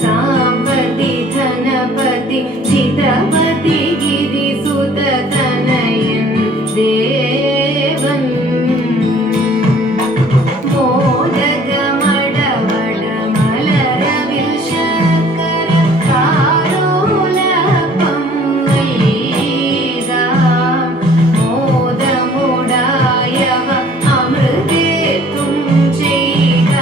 साम्पति धनपति चितपति गिरिसुत तनयन् देवन् मोदकमडवड मलरविल् शर्कर कारोलपं नल्गाम् मोदमुडायव अमृतेतुं ചെയ്താനന്ദിക്കേണം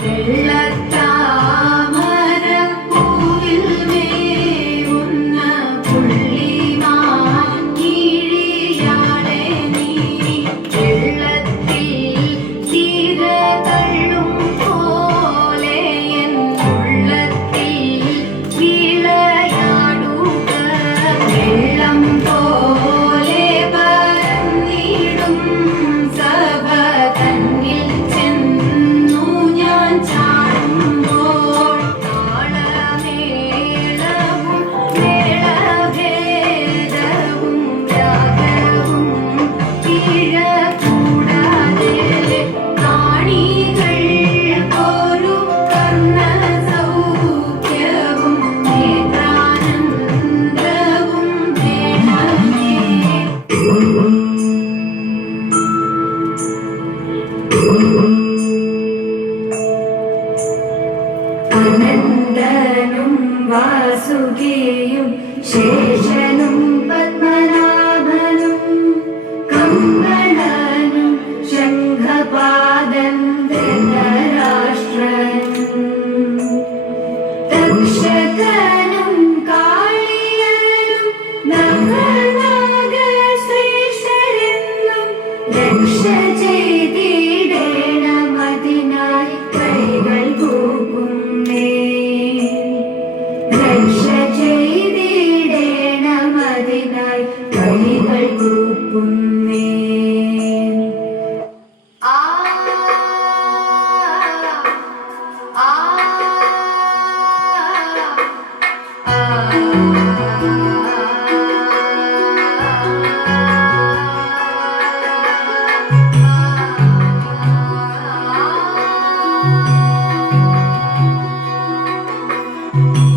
വെള്ളത്താമരപ്പൂവിൽ വേവുന്ന പുള്ളിമാൻ കിഴിയാളെ നീ വെള്ളത്തിൽ തിര തള്ളും പോലെ എൻ ഉള്ളത്തിൽ വിളയാടുക വെള്ളം പോലെ പരന്നിടും സഭ തന്നിൽ ചെന്നു ഞാൻ ചാടുമ്പോൾ താളമേളവും മേളഭേദവും രാഗവും പിഴ കൂടാതെ കാണികൾക്കൊരു കർണസൗഖ്യവും നേത്രാനന്ദവും വേണമേ. അനന്തനും വാസുകിയും ശേഷനും പത്മനാഭനും കമ്പളനും ശംഖപാദം ധൃതരാഷ്ട്രനും തക്ഷകനും കാളിയനും നഖനാഗശ്രേഷ്ഠരെന്നും രക്ഷ ചെയ്തിടേണമതിനായി കൈകൾ കൂപ്പുന്നേ രക്ഷ ചെയ്തിടേണമതിനായി കൈകൾ കൂപ്പുന്നേ. ആ ആ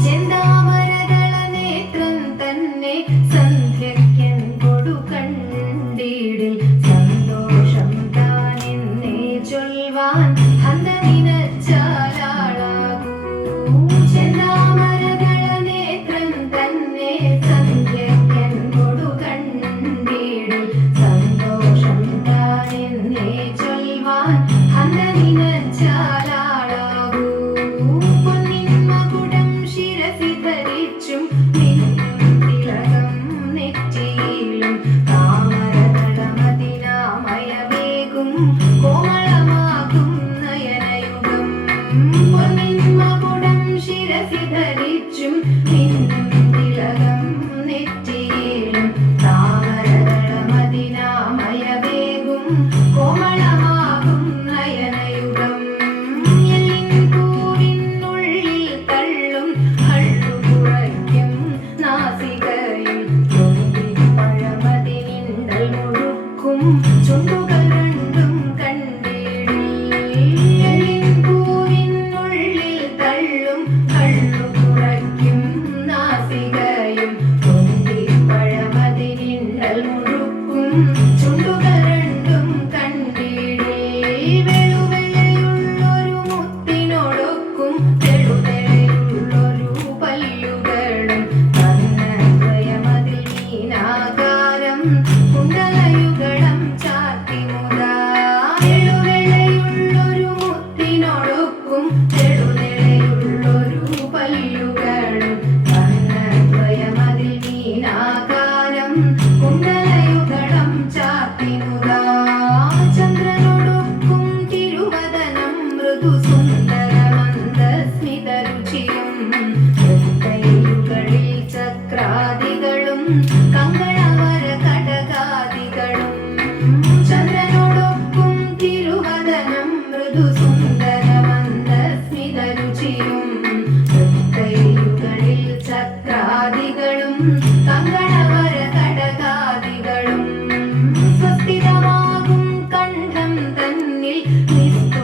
ചെന്താമരദള നേത്രം തന്നെ സന്ധ്യയ്ക്കൻ കൊടുകണ്ടിടിൽ സന്തോഷം താനെന്നേ ചൊൽവാൻ ഹന്ത നിനച്ചാലാളാകൂ. ചെന്താമരദള നേത്രം തന്നെ സന്ധ്യയ്ക്കൻ കൊടുകണ്ടിടിൽ സന്തോഷം താനെന്നേ ചൊൽവാൻ ഹന്ത നിനച്ചാലാളാകൂ. പൊന്നിൻ മകുടം ശിരസി ധരിച്ചും മിന്നും തിലകം നെറ്റിയിലും താമരതളമതിനാമയവേകും കോമളമാകും നയനയുഗം. പൊന്നിൻ മകുടം ശിരസി ധരിച്ചും മിന്നും തിലകം നെറ്റിയിലും താമരതളമതിനാമയവേകും കോമളമാകും നയനയുഗം. എല്ലിൻ പൂവിനുള്ളിൽ തള്ളും ഹള്ളു കുറയ്ക്കും നാസികയും പഴമതിനിണ്ടൽ മുഴുക്കും ചുണ്ടുകൾ രണ്ടും കണ്ടിടിൽ. എല്ലിൻ പൂവിനുള്ളിൽ തള്ളും ഹള്ളു കുറയ്ക്കും നാസികയും പഴമതിനിണ്ടൽ മുഴുക്കും ചുണ്ടുകൾ രണ്ടും കണ്ടിടിൽ. വെളുവെള്ളയുള്ളൊരു മുത്തിനോടൊക്കും തെളുതെളയുള്ളൊരു പല്ലുകളും കർണദ്വയമതിൽ മീനാകാരം കുണ്ടലയുഗളം ചാർത്തി മുതാ. വെളുവെള്ളയുള്ളൊരു മുത്തിനോടൊക്കും തെളുതെളയുള്ളൊരു പല്ലുകളും കർണദ്വയമതിൽ മീനാകാരം കുണ്ടലയുഗളം ചാർത്തി മുതാ. ചന്ദ്രനോടൊക്കും തിരുവദനം മൃദു സുന്ദരമന്ദസ്മിതരുചിയും തൃക്കൈകളിൽ ചക്രാദികളും കങ്കണവര കടകാദികളും. ചന്ദ്രനോടൊക്കും തിരുവദനം മൃദു സുന്ദരമന്ദസ്മിതരുചിയും തൃക്കൈകളിൽ ചക്രാദികളും കങ്കണവര കടകാദികളും. സ്വസ്തിതമാകും കണ്ഠം തന്നിൽ നിസ്തു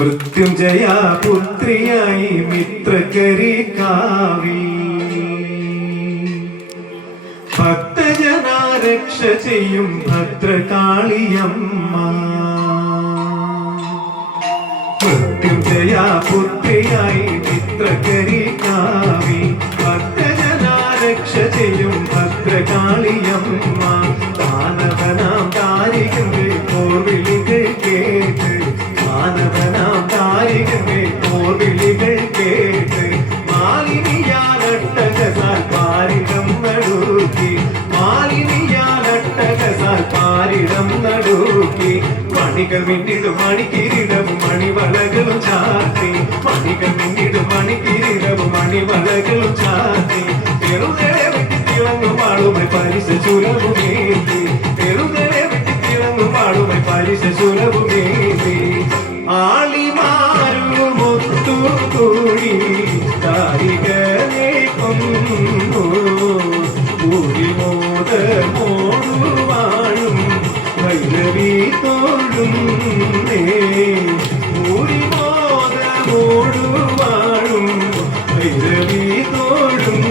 മൃത്യുഞ്ജയ പുത്രിയായി മിത്രകരി കാവി ഭക്തജനാരക്ഷ ചെയ്യും ഭദ്രകാളിയമ്മ മൃത്യുഞ്ജയ പുത്രിയായി മിത്രകരി കാവി ഭക്തജനാരക്ഷ ചെയ്യും ഭദ്രകാളിയമ്മ ദാനവനാം താരികന്റെ പോർവിളികൾ കേട്ട് മാനവനാം താരികന്റെ പോർവിളികൾ കേട്ട് മാലിനിയാലട്ടകസാൽ പാരിടം നടുക്കി മാലിനിയാലട്ടകസാൽ പാരിടം നടുക്കി മണികൾ മിന്നിടും മണിക്കിരീടവും മണിവളകളും ചാത്തി മണികൾ മിന്നിടും മണിക്കിരീടവും മണിവളകളും ചാത്തി പെരുകളെ വെട്ടി തിളങ്ങും ആളുമൈ പരിശ ചുലവുമേന്തി പെരുകളെ വെട്ടി തിളങ്ങും ആളുമൈ പരിശ ചുലവുമേന്തി ആളിമാരും ഒത്തുകൂടി താരികനെ കൊന്നു ൂരിമോദമോടുവാഴും ഭൈരവി തോഴും ൂരിമോദമോടുവാഴും ഭൈരവി തോഴും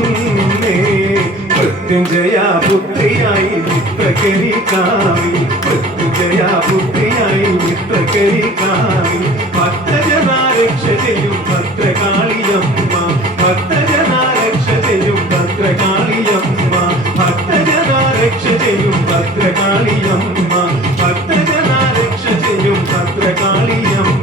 മൃത്യുഞ്ജയ പുത്രിയായി മിത്രകരി കാവി മൃത്യുഞ്ജയ പുത്രിയായി മിത്രകരി കാവി ഭക്തജനാരക്ഷ ചെയ്യും ഭദ്രകാളിയമ്മ ഭക്തജനാരക്ഷ ചെയ്യും ഭദ്രകാളിയമ്മ ഭക്തജനാരക്ഷ ചെയ്യും ഭദ്രകാളിയമ്മ ഭക്തജനാരക്ഷ ചെയ്യും ഭദ്രകാളിയമ്മ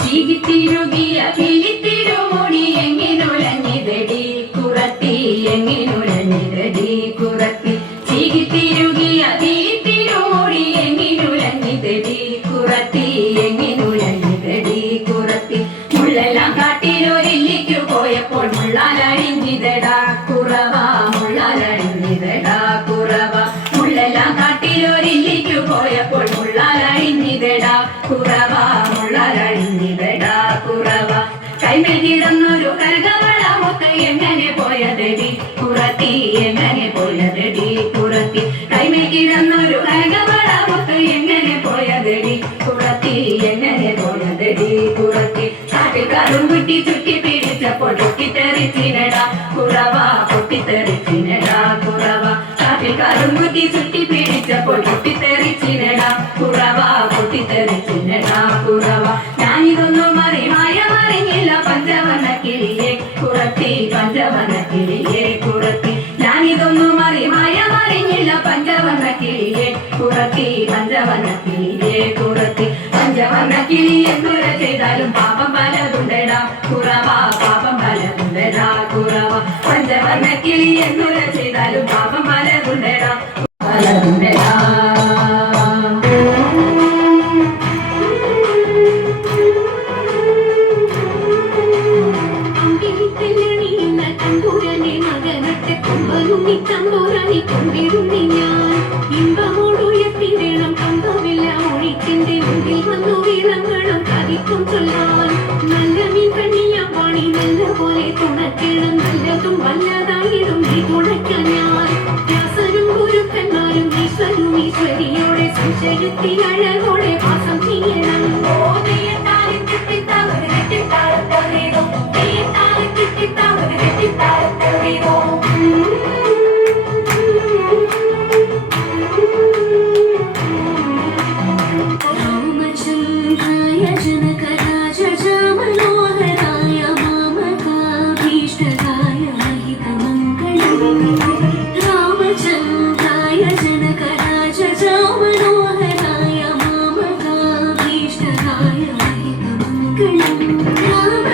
ചീകിത്തിരുകിയ കിളിത്തിരുമുടി എങ്ങിനുലഞ്ഞിതടി കുറത്തി എങ്ങിനുലഞ്ഞിതടി കുറത്തി ചീകിത്തിരുകിയ കിളിത്തിരുമുടി എങ്ങിനുലഞ്ഞിതടി കുറത്തി എങ്ങിനുലഞ്ഞിതടി കുറത്തി മുള്ളെല്ലാം കാട്ടിലൊരില്ലിക്കു പോയപ്പോൾ മുള്ളാലഴിഞ്ഞിതടാ കുറവ മുള്ളാലഴിഞ്ഞിതടാ കുറവ മുള്ളെല്ലാം കാട്ടിലൊരില്ലിക്കു പോയപ്പോൾ മുള്ളാലഴിഞ്ഞിതടാ കുറവ മുള്ളാലഴിഞ്ഞിതടാ കുറവ കൈമേൽ കിടന്നൊരു കനകവളമൊക്കെ എങ്ങനെ പോയതടി കുറത്തി എങ്ങനെ പോയതടി കുറത്തി കൈമേൽ കിടന്നൊരു കനകവളമൊക്കെ എങ്ങനെ പോയതടി കുറത്തി എങ്ങനെ പോയതടി കുറത്തി കാട്ടിൽ കറുംകുട്ടി ചുറ്റി പിടിച്ചപ്പോൾ പൊട്ടിത്തെറിച്ചിനടാ കുറവ പൊട്ടിത്തെറിച്ചിനടാ കുറവ കാട്ടിൽ കറുംകുട്ടി ചുറ്റി പിടിച്ചപ്പോൾ പൊട്ടിത്തെറിച്ചിനടാ കുറവ പൊട്ടിത്തെറിച്ചിനടാ കുറവ ഞാനിതൊന്നും മറിഞ്ഞില്ല പഞ്ചവന കിളിയെ കുറത്തി പഞ്ചവന കിളിയെ കുറത്തി ഞാനിതൊന്നും മറിഞ്ഞില്ല പഞ്ചവന കിളിയെ കുറത്തി പഞ്ചവന കിളിയെ കുറത്തി പഞ്ചവന കിളി എന്തുര ചെയ്താലും പാപം പലതുണ്ടടാ കുറവ പാപം പലതുണ്ടടാ കുറവ പഞ്ചവന കിളി എന്തുര ചെയ്താലും പാപം പലതുണ്ടടാ പലതുണ്ടടാ തമ്പൂരാനി കൊണ്ടിരുന്നി ഞാൻ ഇമ്പമോടുയർത്തി വേണം കമ്പമില്ല ഒഴിക്കിന്റെ മുന്നിൽ വന്നു വീരങ്ങളും കവിക്കും ചൊല്ലാൻ നല്ല മീൻ കണ്ണിയാ പാണി നല്ല പോലെ തുണക്കണം നല്ലതും വല്ലതായിടും നീ തുണയ്ക്കാൻ ഞാൻ വ്യാസരും ഗുരുക്കന്മാരും ഈശ്വരും ഈശ്വരിയോടെ സംശയത്തി അഴകോടെ വാസം ചെയ്യണം Come